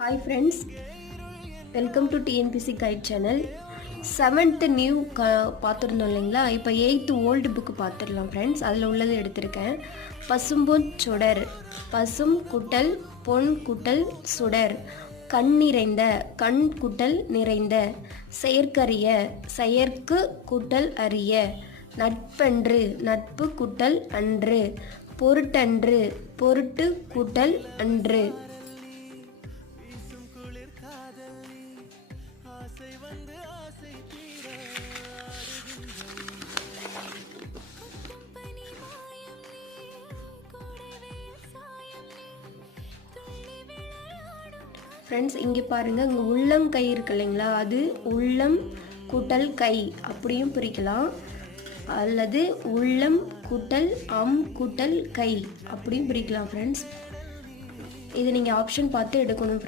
Hi friends, welcome to TNPSC guide channel. 7th new பார்த்துருந்தோம் இல்லைங்களா? இப்போ 8th ஓல்டு புக்கு பார்த்துடலாம் ஃப்ரெண்ட்ஸ். அதில் உள்ளது எடுத்திருக்கேன். பசும்பொன் சுடர், பசும் குட்டல் பொன் குட்டல் சுடர், கண் நிறைந்த, கண் குட்டல் நிறைந்த, செயற்கரிய, செயற்கு குட்டல் அறிய, நட்பன்று, நட்பு குட்டல் அன்று, பொருட்டன்று, பொருட்டு கூட்டல் அன்று. ஃப்ரெண்ட்ஸ், இங்கே பாருங்கள், இங்கே உள்ளம் கை இருக்கு இல்லைங்களா? அது உள்ளம் கூட்டல் கை அப்படியும் பிரிக்கலாம், அல்லது உள்ளம் கூட்டல் கூட்டல் கை அப்படியும் பிரிக்கலாம் ஃப்ரெண்ட்ஸ். இது நீங்கள் ஆப்ஷன் பார்த்து எடுக்கணும்.